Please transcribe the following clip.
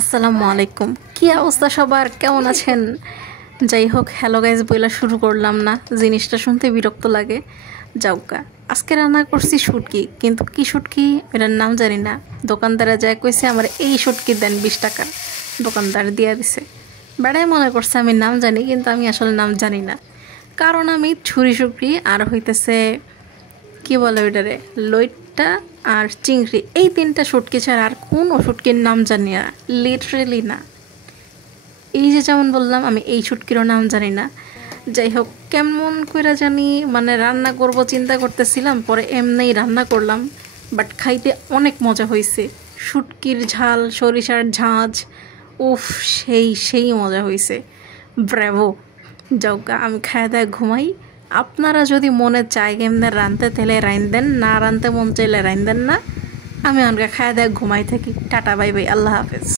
আসসালামু আলাইকুম। কি অবস্থা সবার, কেমন আছেন? যাই হোক, হ্যালো গাইজ বইলা শুরু করলাম না, জিনিসটা শুনতে বিরক্ত লাগে। যাওকা, আজকে রান্না করছি শুটকি, কিন্তু কি শুটকি এটার নাম জানি না। দোকানদারা যায় কইছে আমার এই শুটকি দেন 20 টাকার, দোকানদার দিয়া দিছে। বেড়াই মনে করছে আমি নাম জানি, কিন্তু আমি আসলে নাম জানি না। কারণ আমি ছুরি শুটকি আর হইতেছে কি বলে ওইটারে লইট্টা আর চিংড়ি, এই তিনটা শুটকি ছাড়া আর কোনো শুটকির নাম জানি না, লিটারেলি না। এই যে যেমন বললাম আমি এই শুটকিরও নাম জানি না। যাই হোক, কেমন করে জানি মানে রান্না করব চিন্তা করতেছিলাম, পরে এমনিই রান্না করলাম। বাট খাইতে অনেক মজা হয়েছে। শুটকির ঝাল, সরিষার ঝাঁঝ, উফ, সেই সেই মজা হয়েছে। ব্র্যাভো। যাওগা, আমি খাওয়া দাওয়া ঘুমাই। আপনারা যদি মনে চায় এমনি রানতে তেলে রাইন দেন, না রানতে মন চাইলে রাইন দেন না। আমি অনেক খাওয়া দাওয়া ঘুমাই থাকি। টাটা, বাই বাই, আল্লাহ হাফেজ।